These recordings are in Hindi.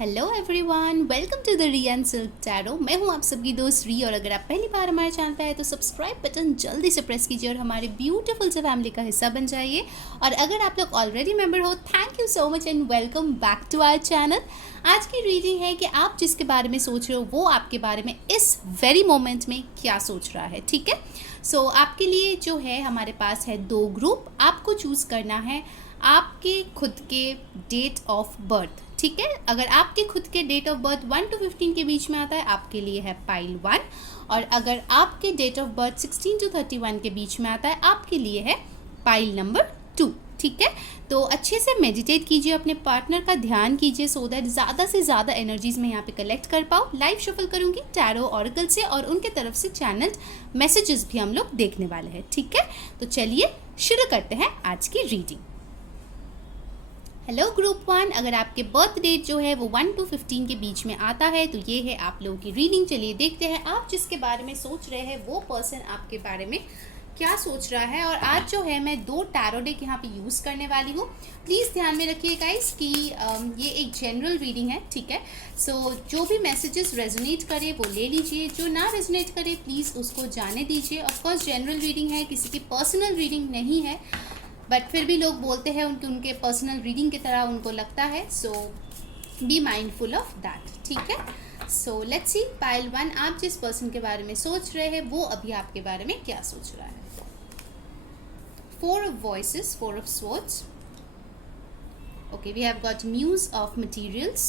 Hello everyone, welcome to the Rian silk tarot. मैं हूं आप सबकी दोस्त री, और अगर आप पहली बार हमारे चैनल पे आए तो सब्सक्राइब बटन जल्दी से प्रेस कीजिए और हमारे ब्यूटीफुल से फैमिली का हिस्सा बन जाइए। और अगर आप लोग ऑलरेडी मेंबर हो, thank you so much and welcome back to our channel. आज की रीडिंग है कि आप जिसके बारे में सोच रहे हो वो आपके बारे में इस वेरी मोमेंट में क्या सोच रहा है। ठीक है, सो आपके लिए जो है हमारे पास है दो ग्रुप। आपको चूज़ करना है आपके खुद के डेट ऑफ बर्थ। ठीक है, अगर आपके खुद के डेट ऑफ बर्थ 1 to 15 के बीच में आता है आपके लिए है पाइल 1, और अगर आपके डेट ऑफ बर्थ 16 to 31 के बीच में आता है आपके लिए है पाइल नंबर 2। ठीक है, तो अच्छे से मेडिटेट कीजिए, अपने पार्टनर का ध्यान कीजिए सो दैट ज़्यादा से ज़्यादा एनर्जीज में यहाँ पे कलेक्ट कर पाओ। लाइव शफल करूँगी टैरो ऑरेकल से और उनके तरफ से चैनल मैसेजेस भी हम लोग देखने वाले हैं। ठीक है, तो चलिए शुरू करते हैं आज की रीडिंग। हेलो ग्रुप 1, अगर आपके बर्थ डेट जो है वो 1 to 15 के बीच में आता है तो ये है आप लोगों की रीडिंग। चलिए देखते हैं आप जिसके बारे में सोच रहे हैं वो पर्सन आपके बारे में क्या सोच रहा है। और आज जो है मैं 2 टैरो डेक यहाँ पे यूज़ करने वाली हूँ। प्लीज़ ध्यान में रखिए गाइस कि ये एक जनरल रीडिंग है। ठीक है, सो जो भी मैसेजेस रेजोनेट करे वो ले लीजिए, जो ना रेजोनेट करे प्लीज़ उसको जाने दीजिए। ऑफकोर्स जनरल रीडिंग है, किसी की पर्सनल रीडिंग नहीं है, बट फिर भी लोग बोलते हैं उनके पर्सनल रीडिंग की तरह उनको लगता है, सो बी माइंडफुल ऑफ दैट। ठीक है, सो लेट्स सी पाइल 1, आप जिस पर्सन के बारे में सोच रहे हैं वो अभी आपके बारे में क्या सोच रहा है। 4 of voices, 4 of swords. Okay, we have got muse of materials,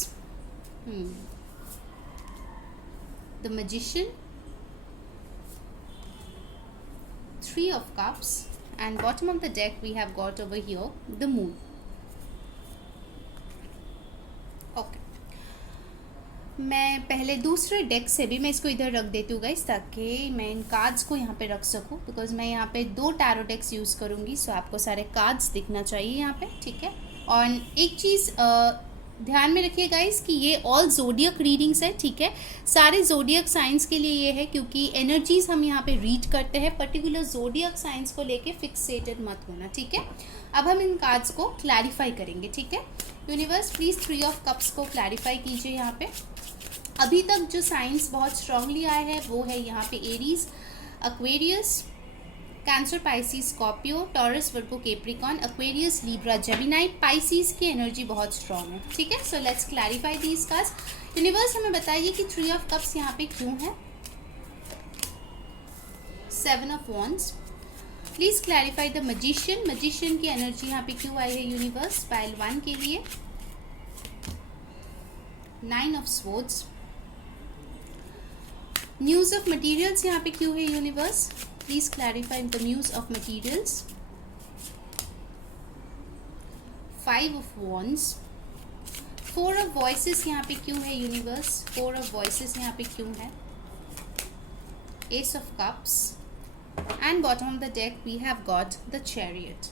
the magician, 3 of cups, and bottom of the deck we have got over here the moon. Okay, मैं पहले दूसरे डेक से भी मैं इसको इधर रख देती हूँ गाइस, ताकि मैं इन कार्ड्स को यहाँ पे रख सकूँ, बिकॉज मैं यहाँ पे 2 टैरो डेक्स यूज़ करूँगी। सो आपको सारे कार्ड्स दिखना चाहिए यहाँ पे। ठीक है, और एक चीज़ ध्यान में रखिए गाइस कि ये ऑल जोडियक रीडिंग्स है। ठीक है, सारे जोडियक साइंस के लिए ये है, क्योंकि एनर्जीज हम यहाँ पे रीड करते हैं, पर्टिकुलर जोडियक साइंस को लेके फिक्सेटेड मत होना। ठीक है, अब हम इन कार्ड्स को क्लैरिफाई करेंगे। ठीक है, यूनिवर्स प्लीज़ 3 ऑफ कप्स को क्लैरिफाई कीजिए। यहाँ पे अभी तक जो साइंस बहुत स्ट्रांगली आए हैं वो है यहाँ पे Aries, Aquarius, Cancer, Pisces, Scorpio, Taurus, Virgo, Capricorn, Aquarius, Libra, Gemini. Pisces की एनर्जी बहुत स्ट्रांग है। ठीक है, so let's clarify these cards. Universe हमें बताइए कि 3 ऑफ कप्स यहाँ पे क्यों है। 7 of wands, please clarify the magician. Magician की एनर्जी यहाँ पे क्यों आई है यूनिवर्स पाइल 1 के लिए। 9 of swords, news of materials यहाँ पे क्यों है universe, please clarify the news of materials. 5 of wands, 4 of voices यहाँ पे क्यों है यूनिवर्स, 4 ऑफ वॉइसेस यहाँ पे क्यों है। Ace of cups, and bottom of the deck we have got the chariot.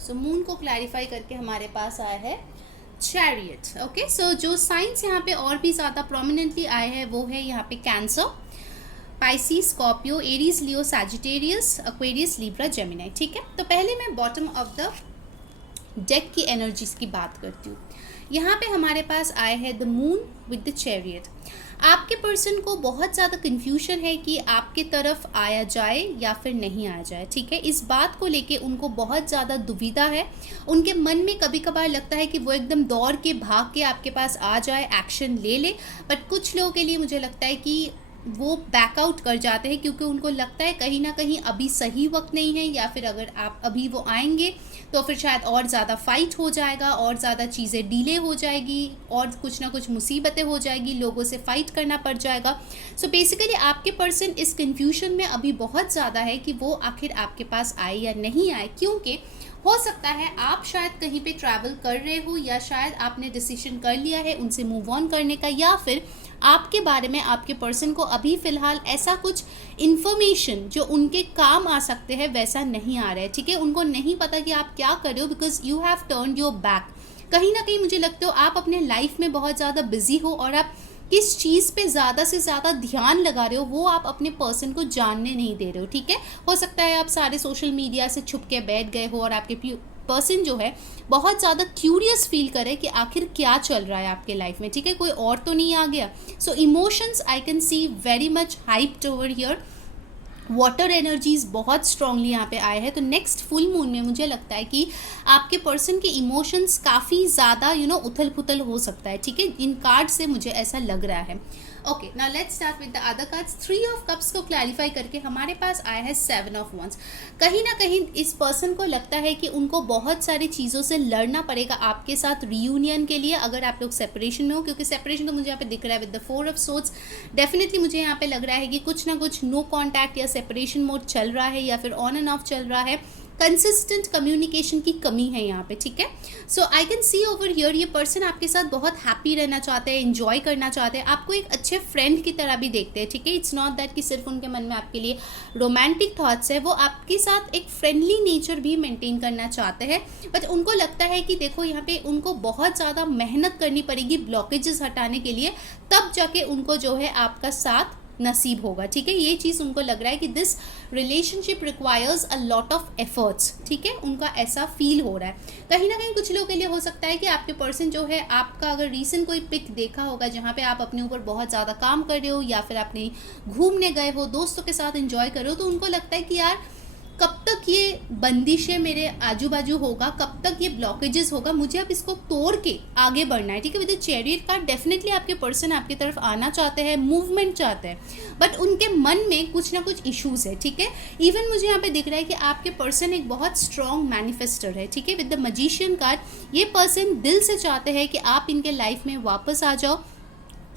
So moon को क्लैरिफाई करके हमारे पास आया है चैरियट। ओके, सो जो साइंस यहाँ पे और भी ज़्यादा प्रोमिनेंटली आए हैं वो है यहाँ पे कैंसर, पाइसिस, स्कॉर्पियो, एरीज, लियो, सैजिटेरियस, एक्वेरियस, लीब्रा, जेमिनाई। ठीक है, तो पहले मैं बॉटम ऑफ द डेक की एनर्जीज की बात करती हूँ। यहाँ पे हमारे पास आए हैं the moon with the chariot. आपके पर्सन को बहुत ज़्यादा कन्फ्यूजन है कि आपके तरफ आया जाए या फिर नहीं आया जाए। ठीक है, इस बात को लेके उनको बहुत ज़्यादा दुविधा है। उनके मन में कभी कभार लगता है कि वो एकदम दौड़ के भाग के आपके पास आ जाए, एक्शन ले ले, बट कुछ लोगों के लिए मुझे लगता है कि वो बैकआउट कर जाते हैं, क्योंकि उनको लगता है कहीं ना कहीं अभी सही वक्त नहीं है, या फिर अगर आप अभी वो आएंगे तो फिर शायद और ज़्यादा फाइट हो जाएगा, और ज़्यादा चीज़ें डिले हो जाएगी, और कुछ ना कुछ मुसीबतें हो जाएगी, लोगों से फाइट करना पड़ जाएगा। सो बेसिकली आपके पर्सन इस कन्फ्यूजन में अभी बहुत ज़्यादा है कि वो आखिर आपके पास आए या नहीं आए, क्योंकि हो सकता है आप शायद कहीं पे ट्रैवल कर रहे हो, या शायद आपने डिसीजन कर लिया है उनसे मूव ऑन करने का, या फिर आपके बारे में आपके पर्सन को अभी फ़िलहाल ऐसा कुछ इन्फॉर्मेशन जो उनके काम आ सकते हैं वैसा नहीं आ रहा है। ठीक है, उनको नहीं पता कि आप क्या कर रहे हो, because you have turned your back. कहीं ना कहीं मुझे लगता है आप अपने लाइफ में बहुत ज़्यादा बिजी हो, और आप किस चीज़ पे ज़्यादा से ज़्यादा ध्यान लगा रहे हो वो आप अपने पर्सन को जानने नहीं दे रहे हो। ठीक है, हो सकता है आप सारे सोशल मीडिया से छुप के बैठ गए हो और आपके पर्सन जो है बहुत ज़्यादा क्यूरियस फील करे कि आखिर क्या चल रहा है आपके लाइफ में, ठीक है, कोई और तो नहीं आ गया. So emotions I can see very much hyped over here. Water energies बहुत स्ट्रांगली यहाँ पे आए हैं. तो नेक्स्ट फुल मून में मुझे लगता है कि आपके पर्सन के इमोशंस काफ़ी ज़्यादा उथल पुथल हो सकता है, ठीक है, इन कार्ड से मुझे ऐसा लग रहा है. Okay, now let's start with the other cards. 3 of cups को क्लैरिफाई करके हमारे पास आया है 7 ऑफ वंस. कहीं ना कहीं इस पर्सन को लगता है कि उनको बहुत सारी चीज़ों से लड़ना पड़ेगा आपके साथ रियूनियन के लिए, अगर आप लोग सेपरेशन में हो, क्योंकि सेपरेशन तो मुझे यहाँ पे दिख रहा है with the 4 of swords. Definitely मुझे यहाँ पे लग रहा है कि कुछ ना कुछ नो कॉन्टैक्ट या सेपरेशन मोड चल रहा है या फिर ऑन एंड ऑफ चल रहा है. कंसिस्टेंट कम्युनिकेशन की कमी है यहाँ पे, ठीक है. So I can see over here ये पर्सन आपके साथ बहुत हैप्पी रहना चाहते हैं, एंजॉय करना चाहते हैं, आपको एक अच्छे फ्रेंड की तरह भी देखते हैं, ठीक है. इट्स नॉट दैट कि सिर्फ उनके मन में आपके लिए रोमांटिक थॉट्स है, वो आपके साथ एक फ्रेंडली नेचर भी मेंटेन करना चाहते हैं. बट उनको लगता है कि देखो यहाँ पे उनको बहुत ज़्यादा मेहनत करनी पड़ेगी ब्लॉकेजेस हटाने के लिए, तब जाके उनको जो है आपका साथ नसीब होगा, ठीक है. ये चीज़ उनको लग रहा है कि this relationship requires a lot of efforts, ठीक है, उनका ऐसा फील हो रहा है. कहीं ना कहीं कुछ लोगों के लिए हो सकता है कि आपके पर्सन जो है, आपका अगर रीसेंट कोई पिक देखा होगा जहाँ पे आप अपने ऊपर बहुत ज़्यादा काम कर रहे हो या फिर आप कहीं घूमने गए हो, दोस्तों के साथ एंजॉय कर रहे हो, तो उनको लगता है कि यार कब तक ये बंदिशें मेरे आजू बाजू होगा, कब तक ये ब्लॉकेजेस होगा, मुझे अब इसको तोड़ के आगे बढ़ना है, ठीक है. With the chariot card definitely आपके पर्सन आपकी तरफ आना चाहते हैं, मूवमेंट चाहते हैं, बट उनके मन में कुछ ना कुछ इश्यूज है, ठीक है. इवन मुझे यहाँ पे दिख रहा है कि आपके पर्सन एक बहुत स्ट्रॉन्ग मैनिफेस्टर है, ठीक है. विद द मजिशियन कार्ड ये पर्सन दिल से चाहते हैं कि आप इनके लाइफ में वापस आ जाओ,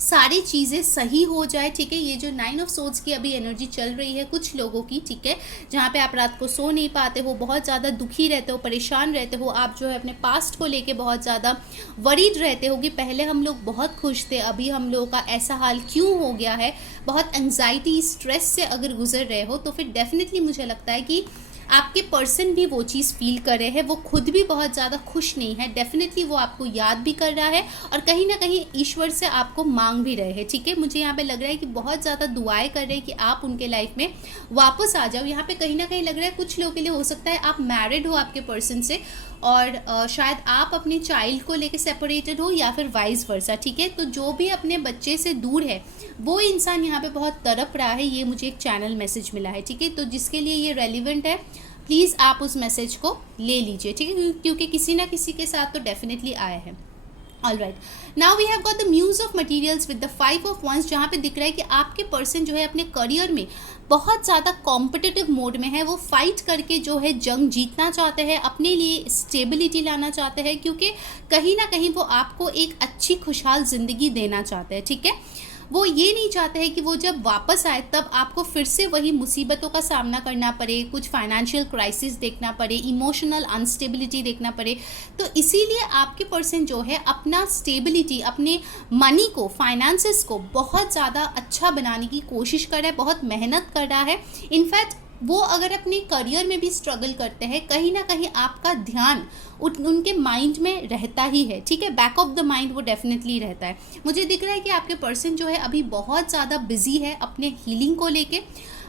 सारी चीज़ें सही हो जाए, ठीक है. ये जो 9 ऑफ सोर्ड्स की अभी एनर्जी चल रही है कुछ लोगों की, ठीक है, जहाँ पे आप रात को सो नहीं पाते हो, बहुत ज़्यादा दुखी रहते हो, परेशान रहते हो, आप जो है अपने पास्ट को लेके बहुत ज़्यादा वरीड रहते हो कि पहले हम लोग बहुत खुश थे, अभी हम लोगों का ऐसा हाल क्यों हो गया है. बहुत एंग्जाइटी स्ट्रेस से अगर गुजर रहे हो तो फिर डेफिनेटली मुझे लगता है कि आपके पर्सन भी वो चीज़ फील कर रहे हैं, वो खुद भी बहुत ज़्यादा खुश नहीं है. डेफिनेटली वो आपको याद भी कर रहा है और कहीं ना कहीं ईश्वर से आपको मांग भी रहे हैं, ठीक है. मुझे यहाँ पे लग रहा है कि बहुत ज़्यादा दुआएं कर रहे हैं कि आप उनके लाइफ में वापस आ जाओ. यहाँ पे कहीं ना कहीं लग रहा है कुछ लोगों के लिए हो सकता है आप मैरिड हो आपके पर्सन से और शायद आप अपने चाइल्ड को लेके सेपरेटेड हो या फिर वाइस वर्सा, ठीक है. तो जो भी अपने बच्चे से दूर है वो इंसान यहाँ पे बहुत तड़प रहा है, ये मुझे एक चैनल मैसेज मिला है, ठीक है. तो जिसके लिए ये रेलिवेंट है प्लीज़ आप उस मैसेज को ले लीजिए, ठीक है, क्योंकि किसी ना किसी के साथ तो डेफिनेटली आया है. All right, now we have got the muse of materials with the 5 of wands, जहाँ पे दिख रहा है कि आपके पर्सन जो है अपने करियर में बहुत ज़्यादा कॉम्पिटिटिव मोड में है, वो फाइट करके जो है जंग जीतना चाहते हैं, अपने लिए स्टेबिलिटी लाना चाहते हैं, क्योंकि कहीं ना कहीं वो आपको एक अच्छी खुशहाल ज़िंदगी देना चाहते हैं, ठीक है. वो ये नहीं चाहते हैं कि वो जब वापस आए तब आपको फिर से वही मुसीबतों का सामना करना पड़े, कुछ फाइनेंशियल क्राइसिस देखना पड़े, इमोशनल अनस्टेबिलिटी देखना पड़े. तो इसीलिए आपके पर्सन जो है अपना स्टेबिलिटी, अपने मनी को, फाइनेंसेस को बहुत ज़्यादा अच्छा बनाने की कोशिश कर रहा है, बहुत मेहनत कर रहा है. इनफैक्ट वो अगर अपने करियर में भी स्ट्रगल करते हैं, कहीं ना कहीं आपका ध्यान उनके माइंड में रहता ही है, ठीक है. बैक ऑफ द माइंड वो डेफिनेटली रहता है. मुझे दिख रहा है कि आपके पर्सन जो है अभी बहुत ज़्यादा बिजी है अपने हीलिंग को लेके,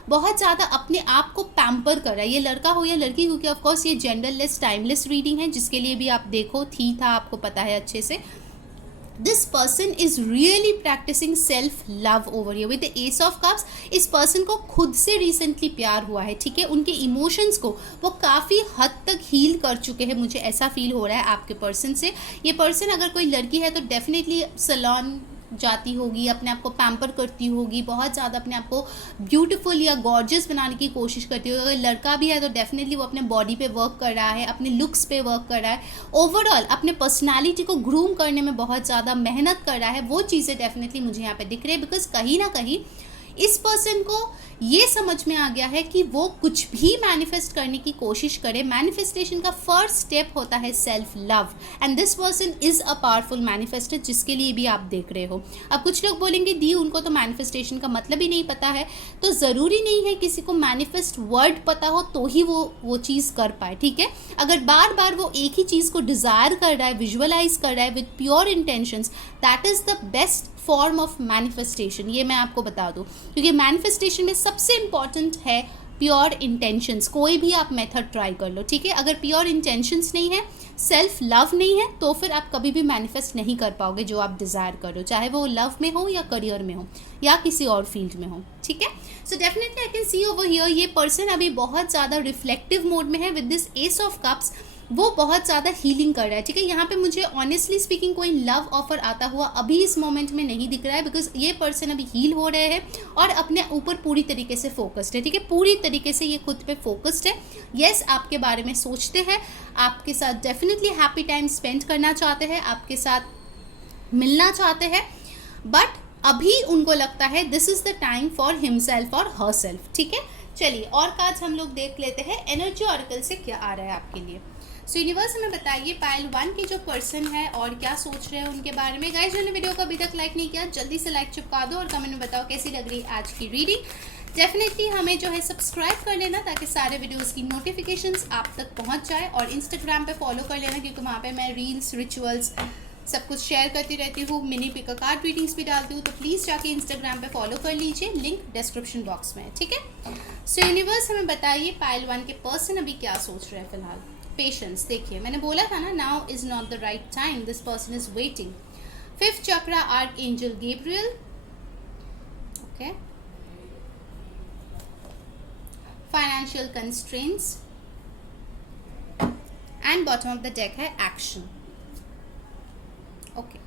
बहुत ज़्यादा अपने आप को पैम्पर कर रहा है. ये लड़का हो या लड़की, क्योंकि ऑफकोर्स ये जेंडरलेस टाइमलेस रीडिंग है, जिसके लिए भी आप देखो थी था आपको पता है अच्छे से. This person is really practicing self love over here with the ace of cups. इस पर्सन को खुद से रिसेंटली प्यार हुआ है, ठीक है. उनके इमोशंस को वो काफ़ी हद तक हील कर चुके हैं, मुझे ऐसा फील हो रहा है आपके पर्सन से. ये पर्सन अगर कोई लड़की है तो डेफिनेटली सैलून जाती होगी, अपने आप को पैम्पर करती होगी, बहुत ज़्यादा अपने आप को ब्यूटीफुल या गॉर्जियस बनाने की कोशिश करती होगी. अगर लड़का भी है तो डेफिनेटली वो अपने बॉडी पे वर्क कर रहा है, अपने लुक्स पे वर्क कर रहा है, ओवरऑल अपने पर्सनालिटी को ग्रूम करने में बहुत ज़्यादा मेहनत कर रहा है. वो चीज़ें डेफिनेटली मुझे यहाँ पे दिख रही है, बिकॉज कहीं ना कहीं इस पर्सन को ये समझ में आ गया है कि वो कुछ भी मैनिफेस्ट करने की कोशिश करे, मैनिफेस्टेशन का फर्स्ट स्टेप होता है self love, and this person is a powerful manifester, जिसके लिए भी आप देख रहे हो. अब कुछ लोग बोलेंगे दी उनको तो मैनिफेस्टेशन का मतलब ही नहीं पता है, तो ज़रूरी नहीं है किसी को मैनिफेस्ट वर्ड पता हो तो ही वो चीज़ कर पाए, ठीक है. अगर बार बार वो एक ही चीज़ को डिज़ायर कर रहा है, विजुअलाइज कर रहा है with pure intentions, that is the best form of manifestation. ये मैं आपको बता दूं, क्योंकि मैनिफेस्टेशन में सबसे इम्पॉर्टेंट है प्योर इंटेंशंस, कोई भी आप मेथड ट्राई कर लो, ठीक है। अगर प्योर इंटेंशंस नहीं है, सेल्फ लव नहीं है, तो फिर आप कभी भी मैनिफेस्ट नहीं कर पाओगे जो आप डिज़ायर करो, चाहे वो लव में हो या करियर में हो या किसी और फील्ड में हो, ठीक है। So definitely I can see over here ये पर्सन अभी बहुत ज़्यादा रिफ्लेक्टिव मोड में है with this S of cups. वो बहुत ज़्यादा हीलिंग कर रहा है, ठीक है। यहाँ पे मुझे ऑनेस्टली स्पीकिंग कोई लव ऑफर आता हुआ अभी इस मोमेंट में नहीं दिख रहा है, बिकॉज ये पर्सन अभी हील हो रहे हैं और अपने ऊपर पूरी तरीके से फोकस्ड है, ठीक है। पूरी तरीके से ये खुद पे फोकस्ड है। येस, आपके बारे में सोचते हैं, आपके साथ डेफिनेटली हैप्पी टाइम स्पेंड करना चाहते हैं, आपके साथ मिलना चाहते हैं, बट अभी उनको लगता है this is the time for himself और हर सेल्फ, ठीक है। चलिए और कार्ड्स हम लोग देख लेते हैं एनर्जी ऑरेकल से क्या आ रहा है आपके लिए। सो यूनिवर्स हमें बताइए पाइल 1 के जो पर्सन है और क्या सोच रहे हैं उनके बारे में। गाइस, जिन्होंने वीडियो को अभी तक लाइक नहीं किया जल्दी से लाइक चिपका दो और कमेंट में बताओ कैसी लग रही है आज की रीडिंग। डेफिनेटली हमें जो है सब्सक्राइब कर लेना ताकि सारे वीडियोस की नोटिफिकेशंस आप तक पहुंच जाए, और इंस्टाग्राम पे फॉलो कर लेना क्योंकि वहाँ पे मैं रील्स, रिचुअल्स सब कुछ शेयर करती रहती हूँ, मिनी पिक कार्ड रीडिंग्स भी डालती हूँ, तो प्लीज़ जाके इंस्टाग्राम पे फॉलो कर लीजिए, लिंक डिस्क्रिप्शन बॉक्स में है, ठीक है। सो यूनिवर्स हमें बताइए पाइल 1 के पर्सन अभी क्या सोच रहे हैं फिलहाल। पेशेंस, देखिए मैंने बोला था ना, now is not the right time, this person is waiting. 5th chakra arc angel Gabriel, okay. Financial constraints and bottom of the deck है एक्शन, ओके।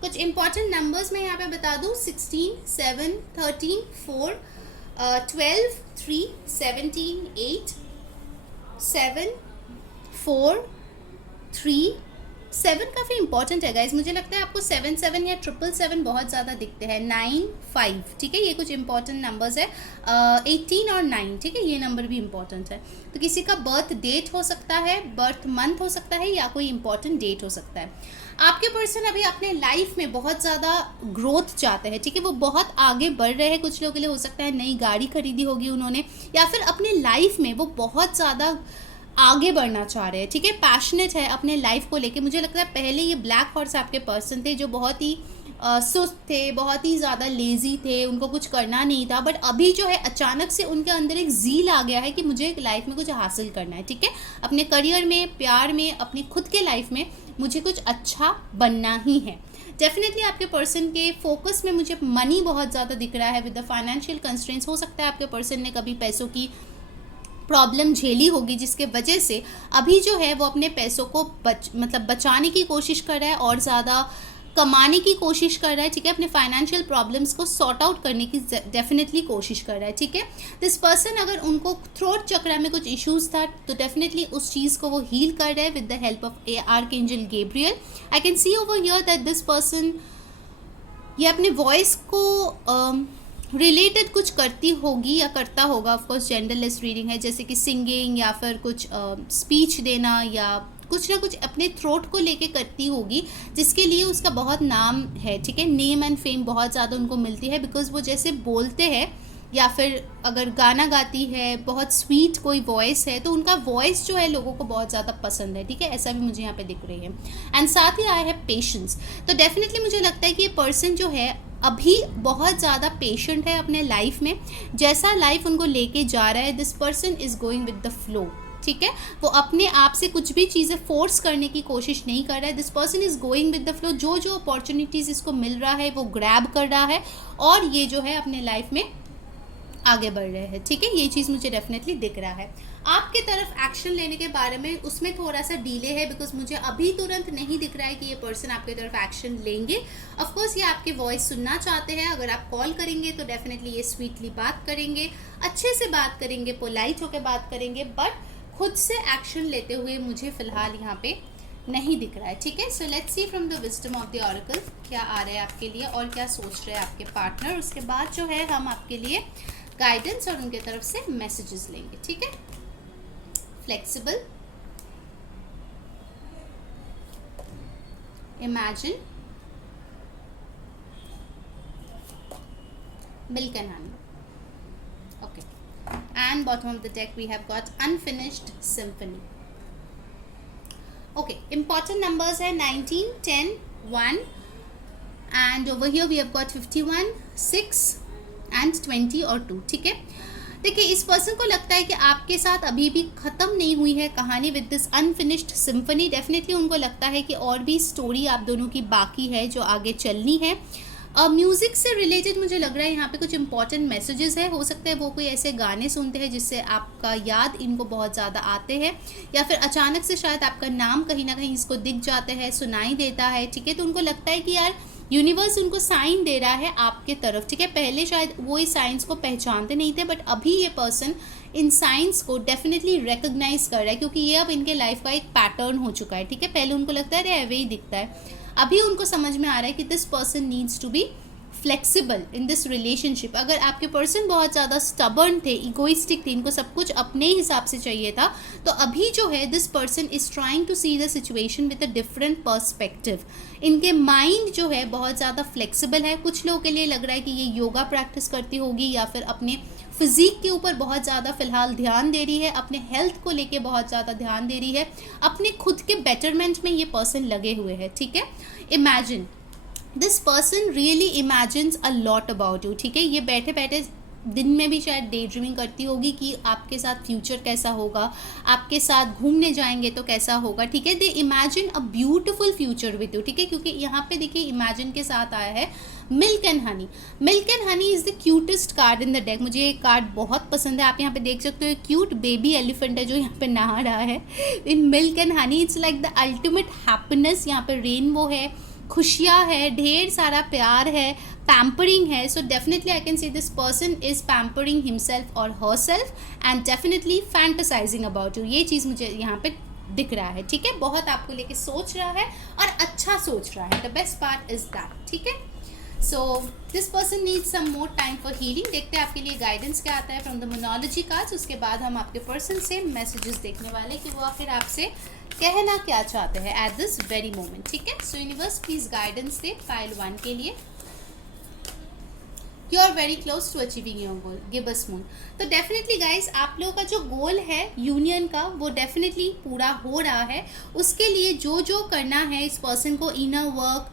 कुछ इंपॉर्टेंट नंबर्स मैं यहाँ पे बता दूँ, 16, 7, 13, 4, 12, 3, 17, 8, 7, 4, 3, 7 काफ़ी इंपॉर्टेंट है गाइज। मुझे लगता है आपको 7, 7 या 777 बहुत ज़्यादा दिखते हैं। 9, 5, ठीक है, ये कुछ इंपॉर्टेंट नंबर्स है। 18 और 9, ठीक है, ये नंबर भी इंपॉर्टेंट है। तो किसी का बर्थ डेट हो सकता है, बर्थ मंथ हो सकता है, या कोई इंपॉर्टेंट डेट हो सकता है। आपके पर्सन अभी अपने लाइफ में बहुत ज़्यादा ग्रोथ चाहते हैं, ठीक है, वो बहुत आगे बढ़ रहे हैं। कुछ लोगों के लिए हो सकता है नई गाड़ी खरीदी होगी उन्होंने, या फिर अपने लाइफ में वो बहुत ज़्यादा आगे बढ़ना चाह रहे हैं, ठीक है, पैशनेट है अपने लाइफ को लेके। मुझे लगता है पहले ये ब्लैक हॉर्स आपके पर्सन थे जो बहुत ही सुस्त थे, बहुत ही ज़्यादा लेज़ी थे, उनको कुछ करना नहीं था, बट अभी जो है अचानक से उनके अंदर एक ज़ील आ गया है कि मुझे लाइफ में कुछ हासिल करना है, ठीक है, अपने करियर में, प्यार में, अपनी खुद के लाइफ में मुझे कुछ अच्छा बनना ही है। डेफिनेटली आपके पर्सन के फोकस में मुझे मनी बहुत ज़्यादा दिख रहा है विद द फाइनेंशियल कंस्ट्रेंट्स। हो सकता है आपके पर्सन ने कभी पैसों की प्रॉब्लम झेली होगी जिसके वजह से अभी जो है वो अपने पैसों को बचाने की कोशिश कर रहा है और ज़्यादा कमाने की कोशिश कर रहा है, ठीक है, अपने फाइनेंशियल प्रॉब्लम्स को सॉर्ट आउट करने की डेफिनेटली कोशिश कर रहा है, ठीक है। दिस पर्सन अगर उनको थ्रोट चक्रा में कुछ इश्यूज था तो डेफिनेटली उस चीज़ को वो हील कर रहे हैं with the help of archangel Gabriel. I can see over here that this person ये अपने वॉइस को रिलेटेड कुछ करती होगी या करता होगा। ऑफकोर्स जेंडरलेस रीडिंग है, जैसे कि सिंगिंग या फिर कुछ स्पीच देना या कुछ ना कुछ अपने थ्रोट को लेके करती होगी, जिसके लिए उसका बहुत नाम है, ठीक है, नेम एंड फेम बहुत ज़्यादा उनको मिलती है, बिकॉज वो जैसे बोलते हैं या फिर अगर गाना गाती है, बहुत स्वीट कोई वॉइस है, तो उनका वॉइस जो है लोगों को बहुत ज़्यादा पसंद है, ठीक है, ऐसा भी मुझे यहाँ पे दिख रही है। एंड साथ ही आया है पेशेंस। तो डेफिनेटली मुझे लगता है कि ये पर्सन जो है अभी बहुत ज़्यादा पेशेंट है अपने लाइफ में, जैसा लाइफ उनको लेके जा रहा है। This person is going with the flow, ठीक है, वो अपने आप से कुछ भी चीज़ें फोर्स करने की कोशिश नहीं कर रहा है। This person is going with the flow, जो जो अपॉर्चुनिटीज़ इसको मिल रहा है वो ग्रैब कर रहा है और ये जो है अपने लाइफ में आगे बढ़ रहे हैं, ठीक है, ये चीज़ मुझे डेफिनेटली दिख रहा है। आपके तरफ एक्शन लेने के बारे में उसमें थोड़ा सा डिले है, बिकॉज मुझे अभी तुरंत नहीं दिख रहा है कि ये पर्सन आपके तरफ एक्शन लेंगे। ऑफकोर्स ये आपकी वॉइस सुनना चाहते हैं, अगर आप कॉल करेंगे तो डेफिनेटली ये स्वीटली बात करेंगे, अच्छे से बात करेंगे, पोलाइट होकर बात करेंगे, बट खुद से एक्शन लेते हुए मुझे फ़िलहाल यहाँ पे नहीं दिख रहा है, ठीक है। So let's see from the wisdom of the oracle क्या आ रहा है आपके लिए और क्या सोच रहे हैं आपके पार्टनर। उसके बाद जो है हम आपके लिए गाइडेंस और उनके तरफ से मैसेजेस लेंगे, ठीक है। Flexible, imagine, milk and honey, okay. And bottom of the deck we have got unfinished symphony. Okay, important numbers है 19, 10, 1 and over here we have got 51, 6 and 20 और 2, ठीक है। देखिए इस पर्सन को लगता है कि आपके साथ अभी भी ख़त्म नहीं हुई है कहानी with this unfinished symphony. Definitely उनको लगता है कि और भी स्टोरी आप दोनों की बाकी है जो आगे चलनी है। म्यूज़िक से रिलेटेड मुझे लग रहा है यहाँ पे कुछ इंपॉर्टेंट मैसेजेस है। हो सकता है वो कोई ऐसे गाने सुनते हैं जिससे आपका याद इनको बहुत ज़्यादा आते हैं, या फिर अचानक से शायद आपका नाम कहीं ना कहीं इसको दिख जाता है, सुनाई देता है। ठीक है, तो उनको लगता है कि यार यूनिवर्स उनको साइन दे रहा है आपके तरफ। ठीक है, पहले शायद वो इस साइंस को पहचानते नहीं थे, बट अभी ये पर्सन इन साइंस को डेफिनेटली रिकग्नाइज कर रहा है, क्योंकि ये अब इनके लाइफ का एक पैटर्न हो चुका है। ठीक है, पहले उनको लगता है अरे ऐवे ही दिखता है, अभी उनको समझ में आ रहा है कि this person needs to be flexible in this relationship. अगर आपके पर्सन बहुत ज़्यादा स्टबर्न थे, इगोइस्टिक थे, इनको सब कुछ अपने हिसाब से चाहिए था, तो अभी जो है this person is trying to see the situation with a different perspective. इनके माइंड जो है बहुत ज़्यादा फ्लेक्सिबल है। कुछ लोगों के लिए लग रहा है कि ये योगा प्रैक्टिस करती होगी, या फिर अपने फिजिक के ऊपर बहुत ज़्यादा फिलहाल ध्यान दे रही है, अपने हेल्थ को लेके बहुत ज़्यादा ध्यान दे रही है, अपने खुद के बेटरमेंट में ये पर्सन लगे हुए हैं। ठीक है, imagine this person really imagines a lot about you. ठीक है, ये बैठे बैठे दिन में भी शायद डे ड्रीमिंग करती होगी कि आपके साथ फ्यूचर कैसा होगा, आपके साथ घूमने जाएंगे तो कैसा होगा। ठीक है, they imagine a beautiful future with you. ठीक है, क्योंकि यहाँ पे देखिए इमेजिन के साथ आया है milk and honey. Milk and honey is the cutest card in the deck. मुझे ये कार्ड बहुत पसंद है। आप यहाँ पे देख सकते हो क्यूट बेबी एलिफेंट है जो यहाँ पे नहा रहा है in milk and honey. It's like the ultimate happiness. यहाँ पे रेनबो है, खुशियाँ है, ढेर सारा प्यार है, पैम्परिंग है। So definitely I can say this person is pampering himself और herself and definitely fantasising about you. ये चीज़ मुझे यहाँ पे दिख रहा है। ठीक है, बहुत आपको लेके सोच रहा है और अच्छा सोच रहा है। The best part is that. ठीक है, so this person needs some more time for healing. देखते हैं आपके लिए गाइडेंस क्या आता है फ्रॉम द मोनोलॉजी कार्ड्स। उसके बाद हम आपके पर्सन से मैसेजेस देखने वाले कि वो आखिर आपसे कहना क्या चाहते हैं एट दिस वेरी मोमेंट। ठीक है, सो यूनिवर्स प्लीज गाइडेंस दे पाइल 1 के लिए। You are very close to achieving your goal, give us moon. तो डेफिनेटली गाइज आप लोगों का जो गोल है यूनियन का वो डेफिनेटली पूरा हो रहा है। उसके लिए जो जो करना है इस पर्सन को, इनर वर्क,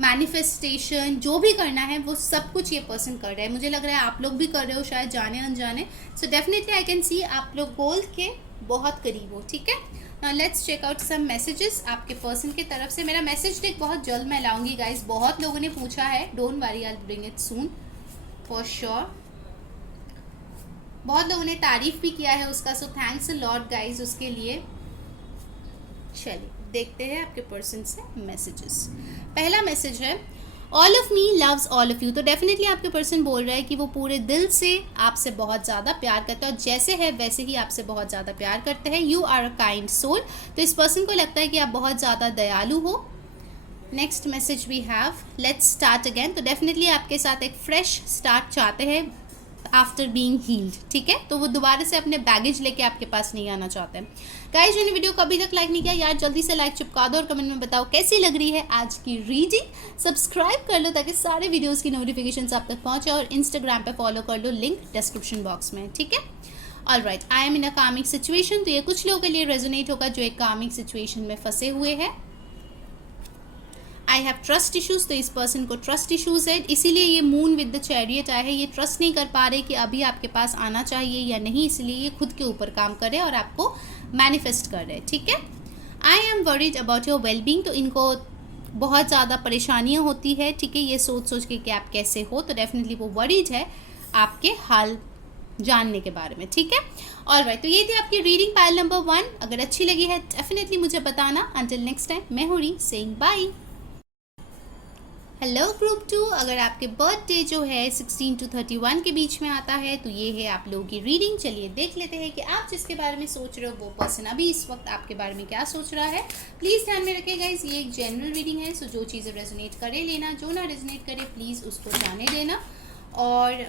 मैनिफेस्टेशन, जो भी करना है वो सब कुछ ये पर्सन कर रहा है। मुझे लग रहा है आप लोग भी कर रहे हो शायद जाने अनजाने। सो डेफिनेटली आई कैन सी आप लोग गोल के बहुत करीब हो। ठीक है, now let's check out some messages आपके पर्सन की तरफ से। मेरा मैसेज डेक बहुत जल्द मैं लाऊंगी गाइज, बहुत लोगों ने पूछा है। Don't worry, I will bring it soon for sure. बहुत लोगों ने तारीफ भी किया है उसका, so thanks a lot guys उसके लिए। चलिए देखते हैं आपके पर्सन से मैसेजेस। पहला मैसेज है all of me loves all of you. तो डेफिनेटली आपके पर्सन बोल रहा है कि वो पूरे दिल से आपसे बहुत ज़्यादा प्यार करता है, और जैसे है वैसे ही आपसे बहुत ज़्यादा प्यार करते हैं। You are a kind soul. तो इस पर्सन को लगता है कि आप बहुत ज़्यादा दयालु हो। Next message we have let's start again. तो डेफिनेटली आपके साथ एक फ्रेश स्टार्ट चाहते हैं आफ्टर बीइंग हील्ड। ठीक है, तो वो दोबारा से अपने बैगेज लेके आपके पास नहीं आना चाहते हैं। गाइस जो ने वीडियो को अभी तक लाइक नहीं किया यार जल्दी से लाइक चिपका दो और कमेंट में बताओ कैसी लग रही है आज की रीडिंग। सब्सक्राइब कर लो ताकि सारे वीडियोस की नोटिफिकेशंस आप तक पहुंचे, और इंस्टाग्राम पे फॉलो कर लो, लिंक डिस्क्रिप्शन बॉक्स में। ठीक है, alright, I am in a comic situation. तो ये कुछ लोगों के लिए रेजोनेट होगा जो एक कामिक सिचुएशन में फंसे हुए हैं। I have trust issues. तो इस पर्सन को ट्रस्ट इशूज़ है, इसीलिए ये मून विद द चैरियट आया है। ये ट्रस्ट नहीं कर पा रहे कि अभी आपके पास आना चाहिए या नहीं, इसलिए ये खुद के ऊपर काम कर रहे हैं और आपको मैनिफेस्ट कर रहे हैं। ठीक है, I am worried about your wellbeing. तो इनको बहुत ज़्यादा परेशानियाँ होती है। ठीक है, ये सोच सोच के कि आप कैसे हो, तो डेफिनेटली वो वरीड है आपके हाल जानने के बारे में। ठीक है, ऑलराइट, तो ये थी आपकी रीडिंग पाइल नंबर 1। अगर अच्छी लगी है डेफिनेटली मुझे बताना। अंटिल नेक्स्ट टाइम, मैं हूँ री सेइंग बाय। हेलो ग्रुप 2, अगर आपके बर्थडे जो है 16 to 31 के बीच में आता है तो ये है आप लोगों की रीडिंग। चलिए देख लेते हैं कि आप जिसके बारे में सोच रहे हो वो पर्सन अभी इस वक्त आपके बारे में क्या सोच रहा है। प्लीज़ ध्यान में रखिएगा गाइस, ये एक जनरल रीडिंग है, सो जो चीज़ें रेजोनेट करे लेना, जो ना रेजोनेट करे प्लीज़ उसको जाने देना। और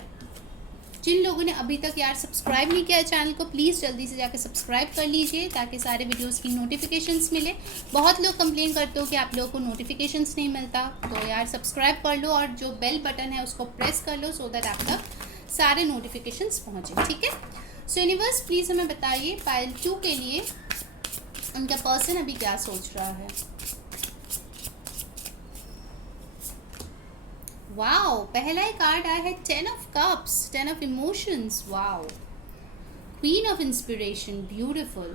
जिन लोगों ने अभी तक यार सब्सक्राइब नहीं किया चैनल को, प्लीज़ जल्दी से जाकर सब्सक्राइब कर लीजिए ताकि सारे वीडियोस की नोटिफिकेशंस मिले। बहुत लोग कंप्लेन करते हो कि आप लोगों को नोटिफिकेशंस नहीं मिलता, तो यार सब्सक्राइब कर लो और जो बेल बटन है उसको प्रेस कर लो सो दैट आप तक सारे नोटिफिकेशंस पहुँचे। ठीक है, सो यूनिवर्स प्लीज़ हमें बताइए पाइल 2 के लिए उनका पर्सन अभी क्या सोच रहा है। वाओ, पहला ही कार्ड आया है 10 of Cups, 10 of Emotions। Wow, Queen of Inspiration, beautiful.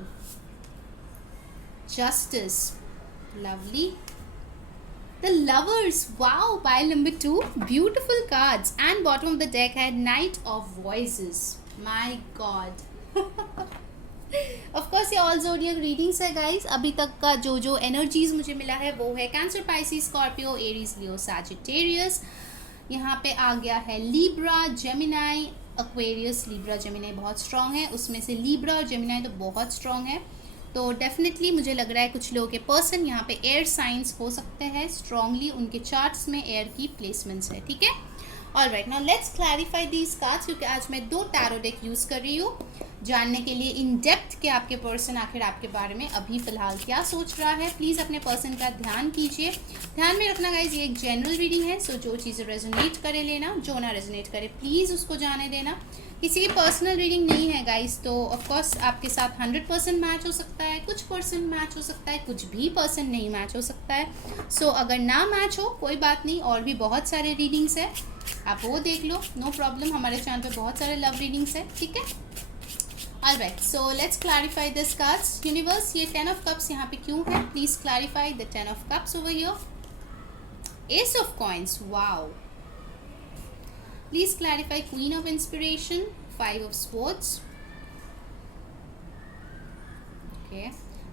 Justice, lovely. The Lovers, wow, pile number 2, beautiful cards. And bottom of the deck had Knight of Voices, my god. Of course ये ऑल ज़ोडिएक रीडिंग्स है गाइस. अभी तक का जो एनर्जीज मुझे मिला है वो है कैंसर, पाइसिस, स्कॉर्पियो, एरीज, लियो, सैजिटेरियस. यहाँ पे आ गया है Libra, Gemini, Aquarius. Libra Gemini बहुत स्ट्रॉन्ग है, उसमें से लीब्रा और जेमिनाई तो बहुत स्ट्रॉन्ग है. तो डेफिनेटली मुझे लग रहा है कुछ लोगों के पर्सन यहाँ पे एयर साइंस हो सकते हैं स्ट्रांगली, उनके चार्ट्स में एयर की प्लेसमेंट्स है. ठीक है, alright. Now let's clarify these cards, क्योंकि आज मैं 2 टैरो डेक यूज़ कर रही हूँ जानने के लिए इन डेप्थ कि आपके पर्सन आखिर आपके बारे में अभी फ़िलहाल क्या सोच रहा है. प्लीज़ अपने पर्सन का ध्यान कीजिए. ध्यान में रखना गाइज ये एक जनरल रीडिंग है, सो जो चीज़ें रेजोनेट करे लेना, जो ना रेजोनेट करे प्लीज़ उसको जाने देना. किसी की पर्सनल रीडिंग नहीं है गाइज, तो ऑफकोर्स आपके साथ 100% मैच हो सकता है, कुछ पर्सन मैच हो सकता है, कुछ भी पर्सन नहीं मैच हो सकता है. सो अगर ना मैच हो कोई बात नहीं, और भी बहुत सारे रीडिंग्स है, आप वो देख लो, नो प्रॉब्लम. हमारे चैनल पे बहुत सारे लव रीडिंग्स है. ठीक है, alright. So let's clarify this cards. Universe, ये 10 ऑफ कप्स यहाँ पे क्यों है? Please clarify the 10 of cups over here. S of coins, wow. Please clarify queen of inspiration, 5 of swords. Okay,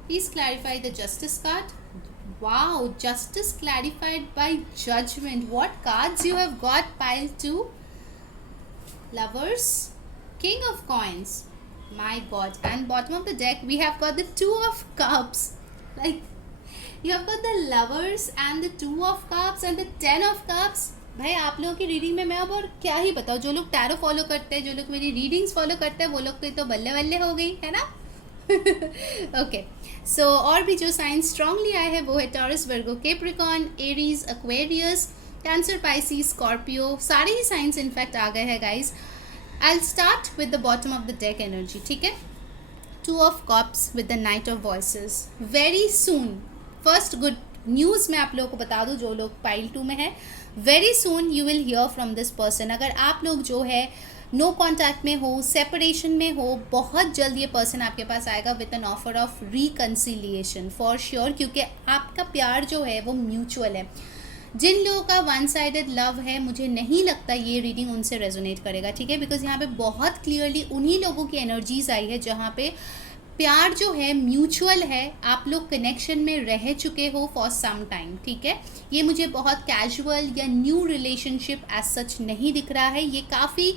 please clarify the justice card. Wow, justice clarified by judgment. What cards you have got? Pile 2. Lovers, King of Coins. My god. And bottom of the deck we have got the 2 of Cups. Like, you have got the Lovers and the 2 of Cups and the 10 of Cups. भाई आप लोगों की रीडिंग में मैं अब और क्या ही बताऊँ. जो लोग टैरो फॉलो करते हैं, जो लोग मेरी रीडिंग्स फॉलो करते हैं, वो लोग की तो बल्ले बल्ले हो गई है ना. ओके, सो और भी जो साइंस स्ट्रांगली आए हैं वो है Taurus, Virgo, Capricorn, Aries, Aquarius, Cancer, Pisces, Scorpio. सारे ही साइंस इनफैक्ट आ गए हैं guys. I will start with the bottom of the deck energy. ठीक है, 2 of cups with the knight of voices. Very soon, first good news मैं आप लोगों को बता दूं जो लोग पाइल 2 में है, very soon you will hear from this person. अगर आप लोग जो है नो कॉन्टैक्ट में हो, सेपरेशन में हो, बहुत जल्द ये पर्सन आपके पास आएगा with an offer of reconciliation for sure, क्योंकि आपका प्यार जो है वो म्यूचुअल है. जिन लोगों का वन साइडेड लव है, मुझे नहीं लगता ये रीडिंग उनसे रेजोनेट करेगा. ठीक है, बिकॉज यहाँ पे बहुत क्लियरली उन्हीं लोगों की एनर्जीज आई है जहाँ पे प्यार जो है म्यूचुअल है, आप लोग कनेक्शन में रह चुके हो फॉर सम टाइम. ठीक है, ये मुझे बहुत कैजुअल या न्यू रिलेशनशिप एज सच नहीं दिख रहा है. ये काफ़ी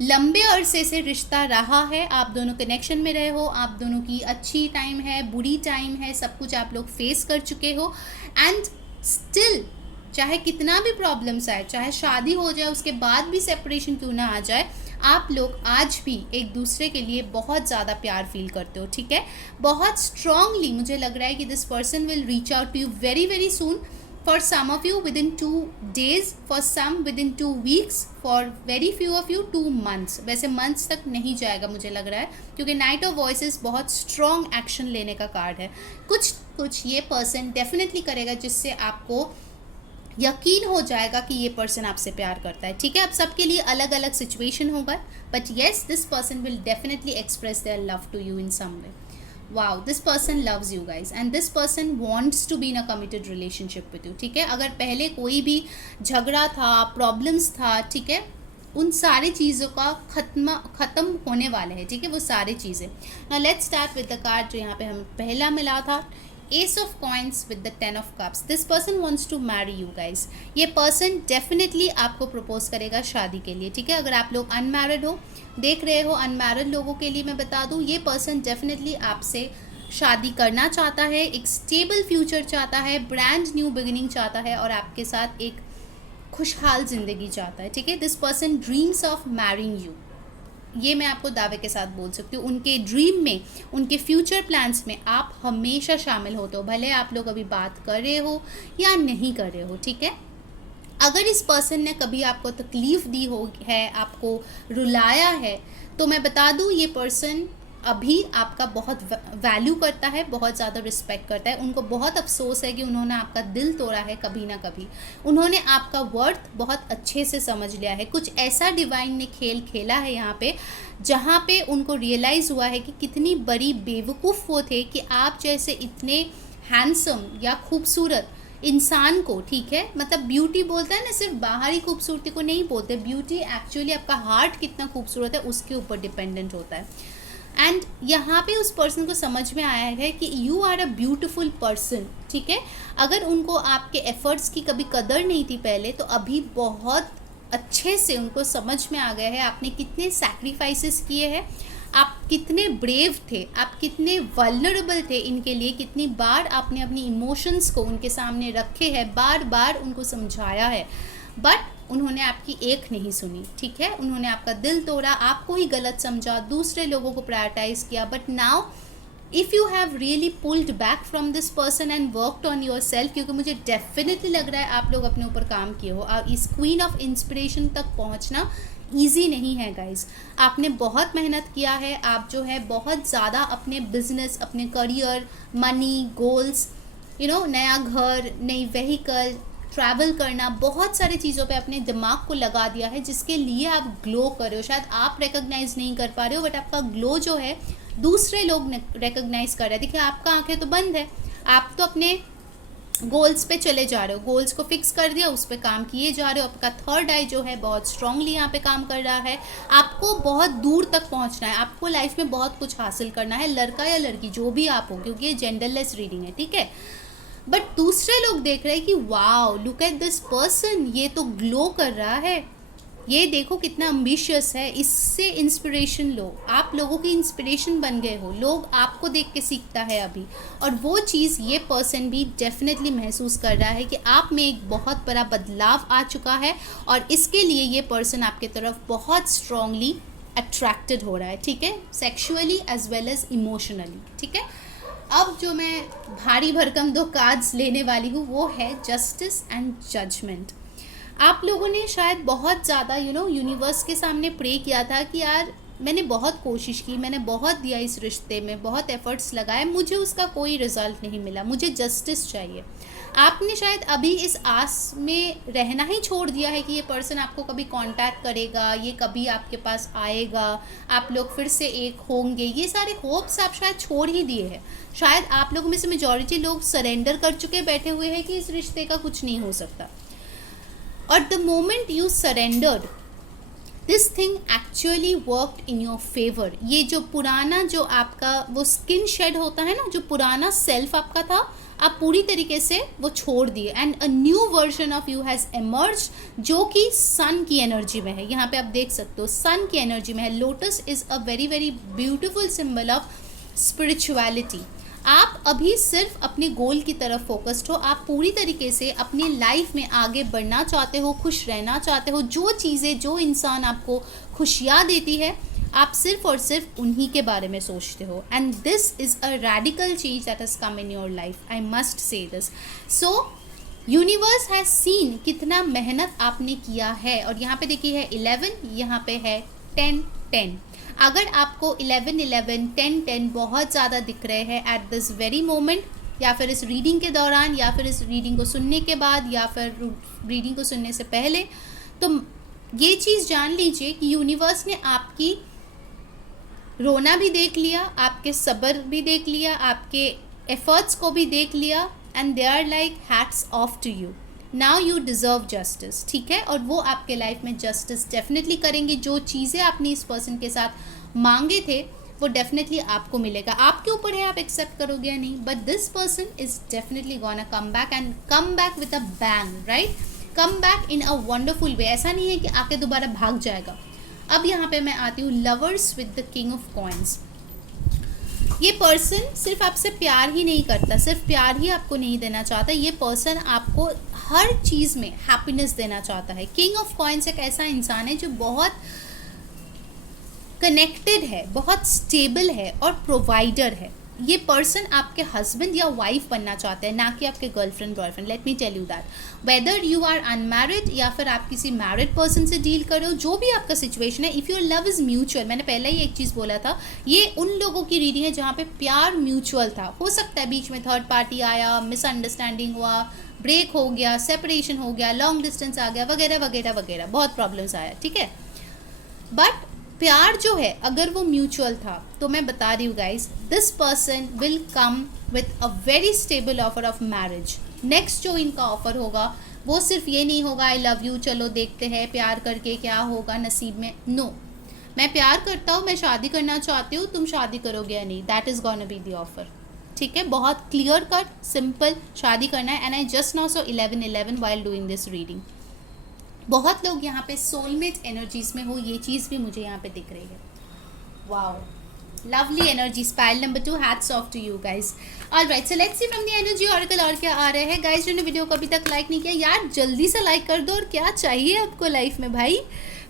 लंबे अरसे से रिश्ता रहा है, आप दोनों कनेक्शन में रहे हो, आप दोनों की अच्छी टाइम है, बुरी टाइम है, सब कुछ आप लोग फेस कर चुके हो. एंड स्टिल चाहे कितना भी प्रॉब्लम्स आए, चाहे शादी हो जाए उसके बाद भी सेपरेशन क्यों ना आ जाए, आप लोग आज भी एक दूसरे के लिए बहुत ज़्यादा प्यार फील करते हो. ठीक है, बहुत स्ट्रांगली मुझे लग रहा है कि this person will reach out to you very very soon. For some of you within 2 days, for some within 2 weeks, for very few of you 2 months. वैसे months तक नहीं जाएगा मुझे लग रहा है, क्योंकि नाइट ऑफ वॉइसेस बहुत स्ट्रॉन्ग एक्शन लेने का कार्ड है. कुछ ये पर्सन डेफिनेटली करेगा जिससे आपको यकीन हो जाएगा कि ये पर्सन आपसे प्यार करता है. ठीक है, अब सबके लिए अलग अलग सिचुएशन होगा, but yes this person will definitely express their love to you in some way. Wow, this person loves you guys and this person wants to be in a committed relationship with you. ठीक है, अगर पहले कोई भी झगड़ा था, प्रॉब्लम्स था, ठीक है, उन सारी चीज़ों का ख़त्म होने वाले हैं. ठीक है, वो सारी चीज़ें. Now let's start with the card जो यहाँ पे हमें पहला मिला था, Ace of Coins with the 10 of Cups. This person wants to marry you guys. ये पर्सन डेफिनेटली आपको प्रपोज करेगा शादी के लिए. ठीक है, अगर आप लोग अनमैरिड हो, देख रहे हो, अनमैरिड लोगों के लिए मैं बता दूं, ये पर्सन डेफिनेटली आपसे शादी करना चाहता है, एक स्टेबल फ्यूचर चाहता है, ब्रांड न्यू बिगिनिंग चाहता है और आपके साथ एक खुशहाल ज़िंदगी चाहता है. ठीक है, this person dreams of marrying you, ये मैं आपको दावे के साथ बोल सकती हूँ. उनके ड्रीम में, उनके फ्यूचर प्लान्स में आप हमेशा शामिल होते हो, भले आप लोग अभी बात कर रहे हो या नहीं कर रहे हो. ठीक है, अगर इस पर्सन ने कभी आपको तकलीफ़ दी हो है, आपको रुलाया है, तो मैं बता दूँ ये पर्सन अभी आपका बहुत वैल्यू करता है, बहुत ज़्यादा रिस्पेक्ट करता है। उनको बहुत अफसोस है कि उन्होंने आपका दिल तोड़ा है कभी ना कभी। उन्होंने आपका वर्थ बहुत अच्छे से समझ लिया है। कुछ ऐसा डिवाइन ने खेल खेला है यहाँ पे, जहाँ पे उनको रियलाइज़ हुआ है कि कितनी बड़ी बेवकूफ़ वो थे कि आप जैसे इतने हैंडसम या खूबसूरत इंसान को, ठीक है, मतलब ब्यूटी बोलता है ना, सिर्फ बाहरी खूबसूरती को नहीं बोलते, ब्यूटी एक्चुअली आपका हार्ट कितना खूबसूरत है उसके ऊपर डिपेंडेंट होता है। एंड यहाँ पे उस पर्सन को समझ में आया है कि you are a beautiful person, ठीक है। अगर उनको आपके एफर्ट्स की कभी कदर नहीं थी पहले, तो अभी बहुत अच्छे से उनको समझ में आ गया है आपने कितने सैक्रिफाइसेस किए हैं, आप कितने ब्रेव थे, आप कितने वल्नरेबल थे इनके लिए, कितनी बार आपने अपनी इमोशंस को उनके सामने रखे हैं, बार बार उनको समझाया है, बट उन्होंने आपकी एक नहीं सुनी, ठीक है। उन्होंने आपका दिल तोड़ा, आपको ही गलत समझा, दूसरे लोगों को प्रायोरिटाइज किया। But now if you have really pulled back from this person and worked on your self, क्योंकि मुझे डेफिनेटली लग रहा है आप लोग अपने ऊपर काम किए हो, और इस क्वीन ऑफ इंस्पिरेशन तक पहुंचना ईजी नहीं है गाइज। आपने बहुत मेहनत किया है, आप जो है बहुत ज़्यादा अपने बिजनेस, अपने करियर, मनी, गोल्स, नया घर, नई व्हीकल, ट्रैवल करना, बहुत सारी चीज़ों पे अपने दिमाग को लगा दिया है, जिसके लिए आप ग्लो कर रहे हो। शायद आप रिकॉग्नाइज नहीं कर पा रहे हो, बट आपका ग्लो जो है दूसरे लोग रिकॉग्नाइज कर रहे हैं। देखिए आपका आंखें तो बंद है, आप तो अपने गोल्स पे चले जा रहे हो, गोल्स को फिक्स कर दिया, उस पर काम किए जा रहे हो। आपका थर्ड आई जो है बहुत स्ट्रांगली यहाँ पे काम कर रहा है। आपको बहुत दूर तक पहुँचना है, आपको लाइफ में बहुत कुछ हासिल करना है, लड़का या लड़की जो भी आप हो, क्योंकि ये जेंडरलेस रीडिंग है, ठीक है। बट दूसरे लोग देख रहे हैं कि wow, look at this person, ये तो ग्लो कर रहा है, ये देखो कितना एम्बिशियस है, इससे इंस्पिरेशन लो। आप लोगों की इंस्पिरेशन बन गए हो, लोग आपको देख के सीखता है अभी। और वो चीज़ ये पर्सन भी डेफिनेटली महसूस कर रहा है कि आप में एक बहुत बड़ा बदलाव आ चुका है, और इसके लिए ये पर्सन आपके तरफ बहुत स्ट्रांगली अट्रैक्टेड हो रहा है, ठीक है, sexually as well as emotionally, ठीक है। अब जो मैं भारी भरकम 2 कार्ड्स लेने वाली हूँ वो है जस्टिस एंड जजमेंट। आप लोगों ने शायद बहुत ज़्यादा यूनिवर्स के सामने प्रे किया था कि यार मैंने बहुत कोशिश की, मैंने बहुत दिया इस रिश्ते में, बहुत एफर्ट्स लगाए, मुझे उसका कोई रिजल्ट नहीं मिला, मुझे जस्टिस चाहिए। आपने शायद अभी इस आस में रहना ही छोड़ दिया है कि ये पर्सन आपको कभी कांटेक्ट करेगा, ये कभी आपके पास आएगा, आप लोग फिर से एक होंगे, ये सारे होप्स आप शायद छोड़ ही दिए हैं। शायद आप लोगों में से मेजॉरिटी लोग सरेंडर कर चुके बैठे हुए हैं कि इस रिश्ते का कुछ नहीं हो सकता। और the moment you surrendered, this thing actually worked in your favour. ये जो पुराना, जो आपका वो स्किन शेड होता है ना, जो पुराना सेल्फ आपका था, आप पूरी तरीके से वो छोड़ दिए, and a new version of you has emerge, जो कि सन की एनर्जी में है। यहाँ पे आप देख सकते हो सन की एनर्जी में है। Lotus is a very very beautiful symbol of spirituality. आप अभी सिर्फ अपने गोल की तरफ फोकस्ड हो, आप पूरी तरीके से अपनी लाइफ में आगे बढ़ना चाहते हो, खुश रहना चाहते हो। जो चीज़ें, जो इंसान आपको खुशियाँ देती है, आप सिर्फ और सिर्फ उन्हीं के बारे में सोचते हो। And this is a radical change that has come in your life, I must say this. So universe has seen कितना मेहनत आपने किया है। और यहाँ पे देखिए है 11, यहाँ पे है 10 10। अगर आपको 11 11 10 10 बहुत ज़्यादा दिख रहे हैं एट दिस वेरी मोमेंट, या फिर इस रीडिंग के दौरान, या फिर इस रीडिंग को सुनने के बाद, या फिर रीडिंग को सुनने से पहले, तो ये चीज़ जान लीजिए कि यूनिवर्स ने आपकी रोना भी देख लिया, आपके सब्र भी देख लिया, आपके एफर्ट्स को भी देख लिया, and they are like hats off to you, now you deserve justice, ठीक है। और वो आपके लाइफ में जस्टिस डेफिनेटली करेंगे। जो चीज़ें आपने इस पर्सन के साथ मांगे थे वो डेफिनेटली आपको मिलेगा। आपके ऊपर है आप एक्सेप्ट करोगे या नहीं, but this person is definitely gonna come back, and come back with a bang, right, come back in a wonderful वे। ऐसा नहीं है कि आके दोबारा भाग जाएगा। अब यहाँ पे मैं आती हूँ lovers with the king of coins. ये पर्सन सिर्फ आपसे प्यार ही नहीं करता, सिर्फ प्यार ही आपको नहीं देना चाहता, ये पर्सन आपको हर चीज़ में हैप्पीनेस देना चाहता है। किंग ऑफ कॉइन्स एक ऐसा इंसान है जो बहुत कनेक्टेड है, बहुत स्टेबल है और प्रोवाइडर है। ये पर्सन आपके हस्बैंड या वाइफ बनना चाहते हैं, ना कि आपके girlfriend boyfriend. Let me tell you that whether you are unmarried या फिर आप किसी मैरिड पर्सन से डील करो, जो भी आपका सिचुएशन है, if your love is mutual, मैंने पहले ही एक चीज़ बोला था, ये उन लोगों की रीडिंग है जहाँ पे प्यार म्यूचुअल था। हो सकता है बीच में थर्ड पार्टी आया, मिसअंडरस्टैंडिंग हुआ, ब्रेक हो गया, सेपरेशन हो गया, लॉन्ग डिस्टेंस आ गया, वगैरह वगैरह वगैरह, बहुत प्रॉब्लम्स आया, ठीक है। बट प्यार जो है अगर वो म्यूचुअल था, तो मैं बता रही हूँ guys, this person will come with a very stable offer of marriage. Next जो इनका ऑफर होगा वो सिर्फ ये नहीं होगा आई लव यू, चलो देखते हैं प्यार करके क्या होगा नसीब में। नो, मैं प्यार करता हूँ, मैं शादी करना चाहती हूँ, तुम शादी करोगे या नहीं, that is gonna be the offer, ठीक है। बहुत क्लियर कट सिंपल, शादी करना है। And I just now so 11/11 while doing this reading. बहुत लोग यहाँ पे सोलमेट एनर्जीज में हो, ये चीज़ भी मुझे यहाँ पे दिख रही है। Wow, lovely energy. Spiral number 2, hats off to you guys. Alright, so let's see from the energy oracle और क्या आ रहे हैं। गाइज जिन्होंने वीडियो को अभी तक लाइक नहीं किया, यार जल्दी से लाइक कर दो। और क्या चाहिए आपको लाइफ में भाई,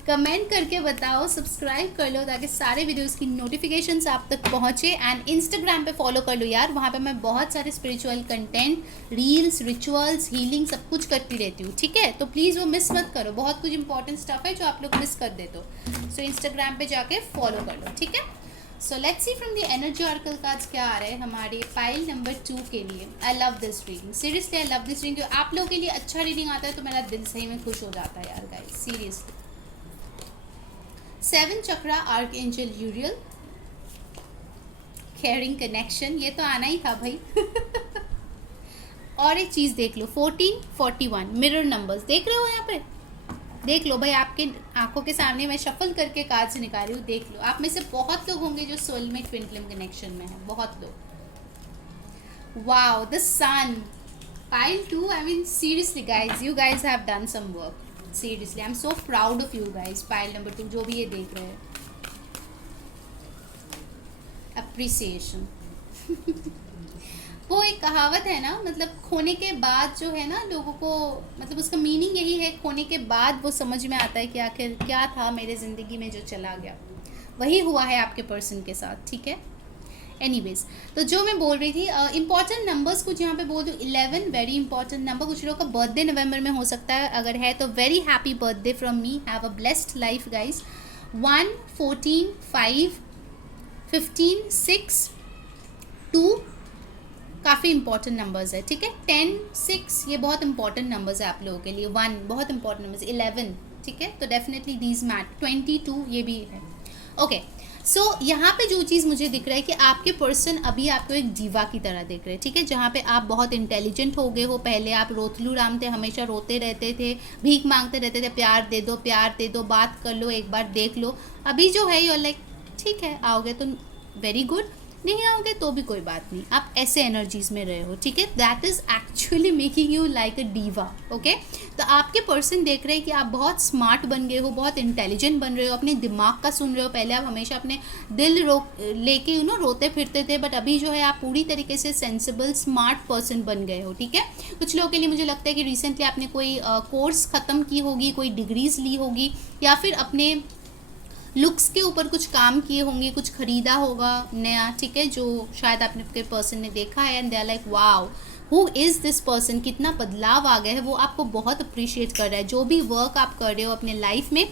कमेंट करके बताओ, सब्सक्राइब कर लो ताकि सारे वीडियोस की नोटिफिकेशंस आप तक पहुँचे। एंड इंस्टाग्राम पे फॉलो कर लो यार, वहाँ पे मैं बहुत सारे spiritual content, reels, rituals, healing सब कुछ करती रहती हूँ, ठीक है। तो प्लीज़ वो मिस मत करो, बहुत कुछ इंपॉर्टेंट स्टफ है जो आप लोग मिस कर देते हो। सो इंस्टाग्राम पे जाके फॉलो कर लो, ठीक है। So let's see from the energy oracle cards क्या आ रहे हैं हमारे पाइल नंबर 2 के लिए। I love this reading, seriously I love this reading. आप लोगों के लिए अच्छा रीडिंग आता है तो मेरा दिल सही में खुश हो जाता है यार गाइस, सीरियसली। 7 चक्रा आर्कएंजल यूरियल, केयरिंग कनेक्शन, ये तो आना ही था भाई। और एक चीज़ देख लो, 14, 41 मिरर नंबर्स देख रहे हो यहाँ पे, देख लो भाई, आपके आंखों के सामने मैं शफल करके कार्ड्स निकाल रही हूँ, देख लो। आप में से बहुत लोग होंगे जो सोलमेट ट्विन फ्लेम कनेक्शन में है, बहुत लोग। Wow, the sun, pile 2, I mean seriously guys, you guys have done some work, seriously I am so proud of you guys. Pile number 2 जो भी ये देख रहे हैं, अप्रिसिएशन। वो एक कहावत है ना, मतलब खोने के बाद जो है ना लोगों को, मतलब उसका मीनिंग यही है, खोने के बाद वो समझ में आता है कि आखिर क्या था मेरे ज़िंदगी में जो चला गया। वही हुआ है आपके पर्सन के साथ, ठीक है। एनीवेज, तो जो मैं बोल रही थी, इंपॉर्टेंट नंबर्स कुछ यहाँ पे बोल दूँ। 11 वेरी इंपॉर्टेंट नंबर। कुछ लोगों का बर्थडे नवंबर में हो सकता है, अगर है तो very happy birthday from me, have a blessed life guys. 1, 14, 5, 15, 6, 2 काफ़ी इंपॉर्टेंट नंबर्स है, ठीक है। 10, 6 ये बहुत इंपॉर्टेंट नंबर्स है आप लोगों के लिए। 1 बहुत इंपॉर्टेंट नंबर्स, 11 ठीक है, तो डेफिनेटली दीज मैट। 22 ये भी है, ओके। सो यहाँ पे जो चीज़ मुझे दिख रहा है कि आपके पर्सन अभी आपको एक दीवा की तरह देख रहे हैं, ठीक है, जहाँ पे आप बहुत इंटेलिजेंट हो गए हो। पहले आप रोतलू राम थे, हमेशा रोते रहते थे, भीख मांगते रहते थे, प्यार दे दो, प्यार दे दो, बात कर लो, एक बार देख लो। अभी जो है यू आर लाइक ठीक है, आओगे तो वेरी गुड, नहीं आओगे तो भी कोई बात नहीं, आप ऐसे एनर्जीज में रहे हो, ठीक है। That is actually making you like a diva, okay. तो आपके पर्सन देख रहे हैं कि आप बहुत स्मार्ट बन गए हो, बहुत इंटेलिजेंट बन रहे हो, अपने दिमाग का सुन रहे हो। पहले आप हमेशा अपने दिल लेके रोते फिरते थे, बट अभी जो है आप पूरी तरीके से सेंसिबल स्मार्ट पर्सन बन गए हो, ठीक है। कुछ लोगों के लिए मुझे लगता है कि रिसेंटली आपने कोई कोर्स ख़त्म की होगी, कोई डिग्रीज ली होगी, या फिर अपने लुक्स के ऊपर कुछ काम किए होंगे, कुछ खरीदा होगा नया, ठीक है, जो शायद आपके पर्सन ने देखा है and they are like wow who is this person, कितना बदलाव आ गया है, वो आपको बहुत अप्रिशिएट कर रहा है। जो भी वर्क आप कर रहे हो अपने लाइफ में,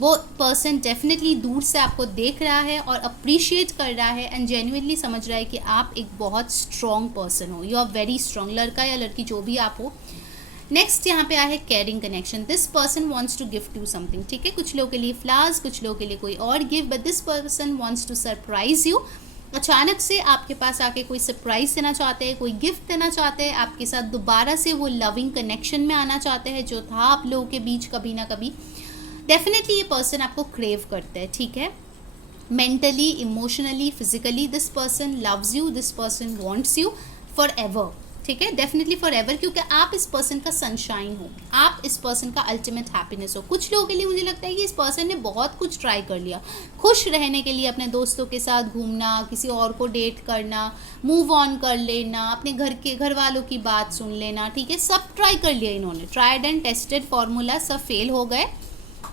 वो पर्सन डेफिनेटली दूर से आपको देख रहा है और अप्रिशिएट कर रहा है एंड जेन्युइनली समझ रहा है कि आप एक बहुत स्ट्रॉन्ग पर्सन हो, यू आर वेरी स्ट्रॉन्ग, लड़का या लड़की जो भी आप हो। नेक्स्ट यहाँ पे आया है caring connection. This person wants to gift you something, ठीक है। कुछ लोगों के लिए फ्लावर्स, कुछ लोगों के लिए कोई और gift, but this person wants to surprise you. अचानक से आपके पास आके कोई सरप्राइज देना चाहते हैं, कोई गिफ्ट देना चाहते हैं, आपके साथ दोबारा से वो लविंग कनेक्शन में आना चाहते हैं जो था आप लोगों के बीच कभी ना कभी। डेफिनेटली ये पर्सन आपको क्रेव करता है, ठीक है, mentally, emotionally, physically. This person loves you, this person wants you for ever, ठीक है, डेफिनेटली फॉर एवर, क्योंकि आप इस पर्सन का सनशाइन हो, आप इस पर्सन का अल्टीमेट हैप्पीनेस हो। कुछ लोगों के लिए मुझे लगता है कि इस पर्सन ने बहुत कुछ ट्राई कर लिया, खुश रहने के लिए अपने दोस्तों के साथ घूमना, किसी और को डेट करना, मूव ऑन कर लेना, अपने घर वालों की बात सुन लेना, ठीक है, सब ट्राई कर लिया इन्होंने, ट्राइड एंड टेस्टेड फार्मूला सब फेल हो गए।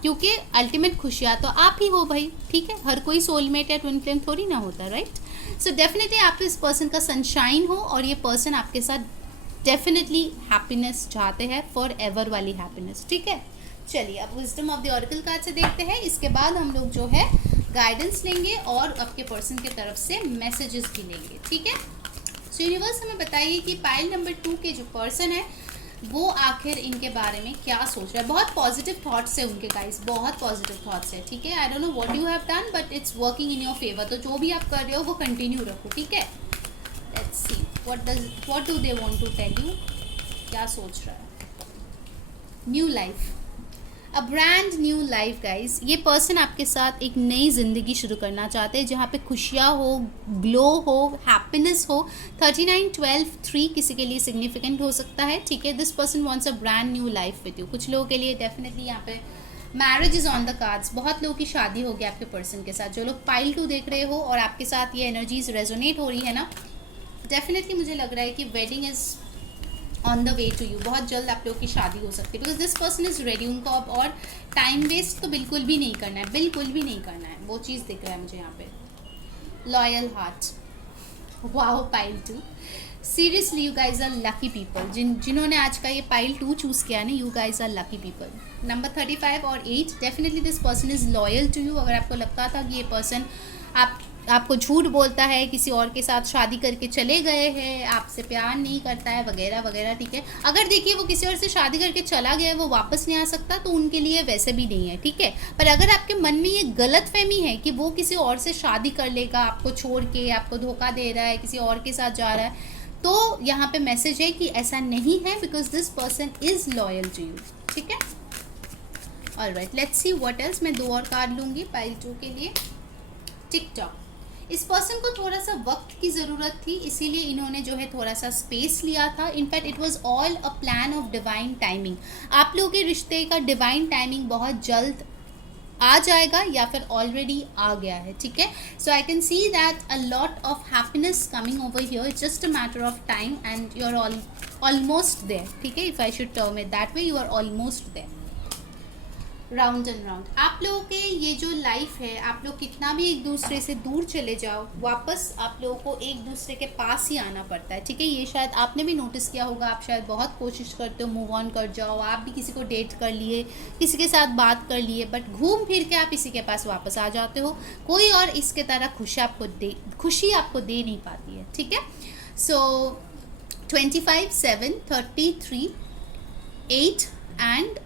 क्योंकि अल्टीमेट खुशियाँ तो आप ही हो भाई, ठीक है, हर कोई सोलमेट या ट्विन फ्लेम थोड़ी ना होता, राइट। सो डेफिनेटली आप इस पर्सन का सनशाइन हो और ये पर्सन आपके साथ डेफिनेटली हैप्पीनेस चाहते हैं, फॉर एवर वाली हैप्पीनेस, ठीक है। चलिए अब wisdom of the oracle card से देखते हैं, इसके बाद हम लोग जो है गाइडेंस लेंगे और आपके पर्सन की तरफ से मैसेजेस भी लेंगे, ठीक है। सो यूनिवर्स हमें बताइए कि पाइल नंबर 2 के जो पर्सन है वो आखिर इनके बारे में क्या सोच रहा है। बहुत पॉजिटिव थॉट्स है उनके गाइस, बहुत पॉजिटिव थॉट्स है, ठीक है। I don't know what you have done but it's working in your favour, तो जो भी आप कर रहे हो वो कंटिन्यू रखो, ठीक है। Let's see what do they want to tell you, क्या सोच रहा है। New life, a brand new life guys. ये पर्सन आपके साथ एक नई ज़िंदगी शुरू करना चाहते हैं जहाँ पे खुशियाँ हो, ग्लो हो, हैप्पीनेस हो। 39 12 3 किसी के लिए सिग्निफिकेंट हो सकता है, ठीक है। This person wants a brand new life with you. कुछ लोगों के लिए डेफिनेटली यहाँ पे marriage is on the cards. बहुत लोगों की शादी होगी आपके पर्सन के साथ। जो लोग पाइल 2 देख रहे हो और आपके साथ ये एनर्जीज रेजोनेट हो रही है ना, डेफिनेटली मुझे लग रहा है कि wedding is on the way to you. बहुत जल्द आप लोगों की शादी हो सकती है, because this person is ready. उनको अब और टाइम वेस्ट तो बिल्कुल भी नहीं करना है, बिल्कुल भी नहीं करना है, वो चीज़ दिख रहा है मुझे यहाँ पे। Loyal heart, wow pile 2। Seriously you guys are lucky people. जिन्होंने आज का ये पाइल 2 चूज़ किया ना, you guys are lucky people. Number 35 और 8, definitely this person is loyal to you. अगर आपको लगता था कि ये पर्सन आपको झूठ बोलता है, किसी और के साथ शादी करके चले गए हैं, आपसे प्यार नहीं करता है वगैरह वगैरह, ठीक है। अगर देखिए वो किसी और से शादी करके चला गया है, वो वापस नहीं आ सकता, तो उनके लिए वैसे भी नहीं है, ठीक है। पर अगर आपके मन में ये गलत फहमी है कि वो किसी और से शादी कर लेगा, आपको छोड़ के, आपको धोखा दे रहा है, किसी और के साथ जा रहा है, तो यहाँ पे मैसेज है कि ऐसा नहीं है, because this person is loyal to you, ठीक है। Alright, let's see what else. मैं 2 और कार्ड लूँगी पाइल 2 के लिए। टिकटॉक, इस पर्सन को थोड़ा सा वक्त की ज़रूरत थी, इसीलिए इन्होंने जो है थोड़ा सा स्पेस लिया था। In fact it was all a plan of divine timing. आप लोगों के रिश्ते का डिवाइन टाइमिंग बहुत जल्द आ जाएगा या फिर ऑलरेडी आ गया है, ठीक है। So I can see that a lot of happiness coming over here, it's just a matter of time and you are almost there, ठीक है। If I should term it that way, you are almost there. Round and round, आप लोगों के ये जो लाइफ है, आप लोग कितना भी एक दूसरे से दूर चले जाओ, वापस आप लोगों को एक दूसरे के पास ही आना पड़ता है, ठीक है। ये शायद आपने भी नोटिस किया होगा। आप शायद बहुत कोशिश करते हो मूव ऑन कर जाओ, आप भी किसी को डेट कर लिए, किसी के साथ बात कर लिए, बट घूम फिर के आप इसी के पास वापस आ जाते हो। कोई और इसके तरह खुशी आपको दे नहीं पाती है, ठीक है। सो 25 7 33 8 एंड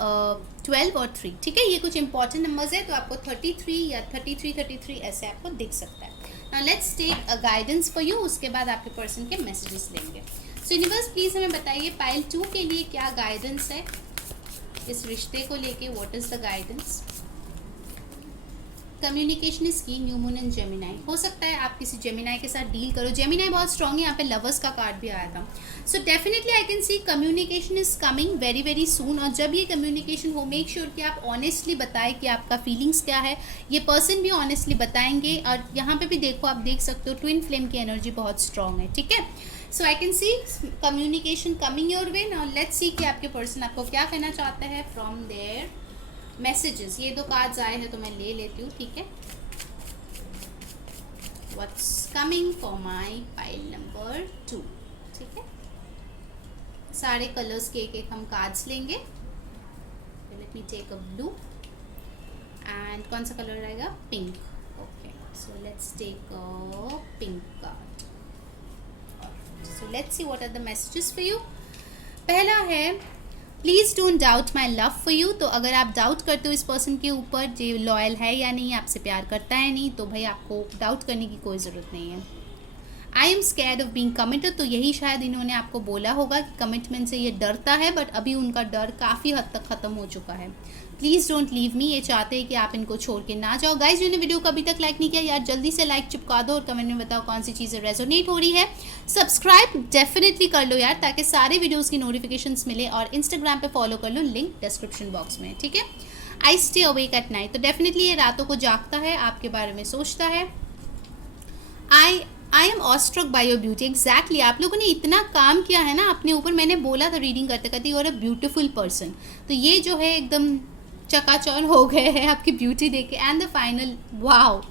12 और 3, ठीक है। ये कुछ इंपॉर्टेंट नंबर्स है, तो आपको 33 या 33 ऐसे आपको दिख सकता है। Now let's take a guidance for you. उसके बाद आपके पर्सन के मैसेजेस लेंगे। सो यूनिवर्स प्लीज़ हमें बताइए पाइल 2 के लिए क्या गाइडेंस है इस रिश्ते को लेके। What is the guidance. Communication is की, न्यू मून एंड जेमिनाई। हो सकता है आप किसी जेमिनाई के साथ डील करो। जेमिनाई बहुत स्ट्रॉन्ग है, यहाँ पे लवर्स का कार्ड भी आया था। सो definitely I can see communication is coming very very सून। और जब ये कम्युनिकेशन हो, मेक श्योर कि आप ऑनेस्टली बताएं कि आपका फीलिंग्स क्या है। ये पर्सन भी ऑनेस्टली बताएंगे। और यहाँ पे भी देखो, आप देख सकते हो ट्विन फ्लेम की एनर्जी बहुत स्ट्रॉन्ग है, ठीक है। So I can see communication coming your way. Now let's see कि आपके पर्सन आपको क्या कहना चाहते हैं फ्रॉम देयर मैसेजेस। ये 2 कार्ड्स आए हैं तो मैं ले लेती हूँ, ठीक है। What's coming for my pile number 2, ठीक है। सारे कलर्स के एक हम कार्ड्स लेंगे। Let me take a blue and कौन सा कलर रहेगा, pink. Okay, so let's take a pink card. So let's see what are the messages for you. पहला है please don't doubt my love for you. तो अगर आप डाउट करते हो इस पर्सन के ऊपर, जो लॉयल है या नहीं, आपसे प्यार करता है नहीं, तो भाई आपको डाउट करने की कोई ज़रूरत नहीं है। I am scared of being committed. तो यही शायद इन्होंने आपको बोला होगा कि कमिटमेंट से ये डरता है, बट अभी उनका डर काफ़ी हद तक ख़त्म हो चुका है। Please don't leave me. ये चाहते हैं कि आप इनको छोड़ के ना जाओ। गाइज, जिन्होंने वीडियो को अभी तक लाइक नहीं किया यार, जल्दी से लाइक चिपका दो और कमेंट में बताओ कौन सी चीज़ें रेजोनेट हो रही है। सब्सक्राइब डेफिनेटली कर लो यार, ताकि सारे वीडियोज़ की नोटिफिकेशंस मिले। और इंस्टाग्राम पे फॉलो कर लो, लिंक डिस्क्रिप्शन बॉक्स में, ठीक है। I stay awake at night. तो डेफिनेटली ये रातों को जागता है, आपके बारे में सोचता है। I am awestruck by your beauty. Exactly, आप लोगों ने इतना काम किया है ना अपने ऊपर। मैंने बोला था रीडिंग करते करते, you are a beautiful person. तो ये जो है एकदम चकाचौंध हो गए हैं आपकी ब्यूटी देख के। And the final, wow,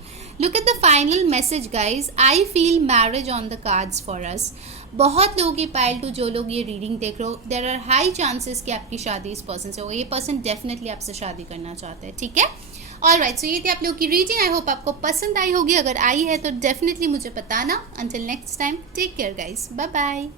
look at the final message guys, I feel marriage on the cards for us. बहुत लोगों की पाइल टू, जो लोग ये रीडिंग देख रहे हो, देयर आर हाई चांसेस कि आपकी शादी इस पर्सन से होगी। ये पर्सन डेफिनेटली आपसे शादी करना चाहते हैं, ठीक है। ऑलराइट, सो ये थी आप लोगों की रीडिंग। आई होप आपको पसंद आई होगी। अगर आई है तो डेफिनेटली मुझे बताना। Until next time, take care guys, bye bye.